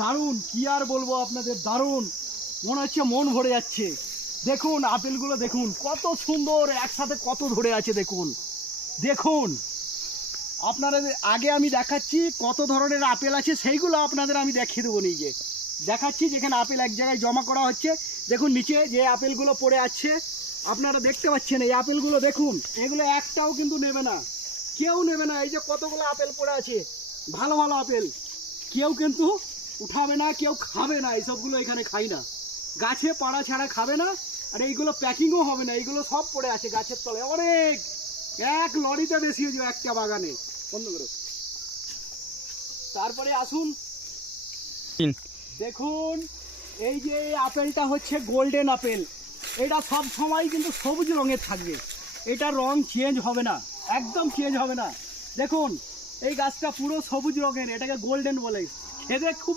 দারুণ, কি আর বলবো আপনাদের, দারুণ, মনে হচ্ছে মন ভরে যাচ্ছে। দেখুন আপেলগুলো দেখুন কত সুন্দর, একসাথে কত ধরে আছে দেখুন। দেখুন আপনারা আগে আমি দেখাচ্ছি কত ধরনের আপেল আছে, সেইগুলো আপনাদের আমি দেখিয়ে দেবো। নিজে দেখাচ্ছি যেখানে আপেল এক জায়গায় জমা করা হচ্ছে। দেখুন নিচে যে আপেলগুলো পড়ে আছে আপনারা দেখতে পাচ্ছেন, এই আপেলগুলো দেখুন, এগুলো একটাও কিন্তু নেবে না, কেউ নেবে না। এই যে কতগুলো আপেল পড়ে আছে, ভালো ভালো আপেল, কেউ কিন্তু উঠাবে না, কেউ খাবে না, এইসবগুলো এখানে খাই না, গাছে পাড়া ছাড়া খাবে না। আর এইগুলো প্যাকিংও হবে না, এইগুলো সব পড়ে আছে গাছের তলায় অনেক, এক লরিতে বেশি হয়েছে একটা বাগানে। বন্ধ করো। তারপরে আসুন দেখুন, এই যে আপেলটা হচ্ছে গোল্ডেন আপেল, এটা সব সময় কিন্তু সবুজ রঙের থাকবে, এটা রং চেঞ্জ হবে না, একদম চেঞ্জ হবে না। দেখুন এই গাছটা পুরো সবুজ রঙের, এটাকে গোল্ডেন বলে, খেতে খুব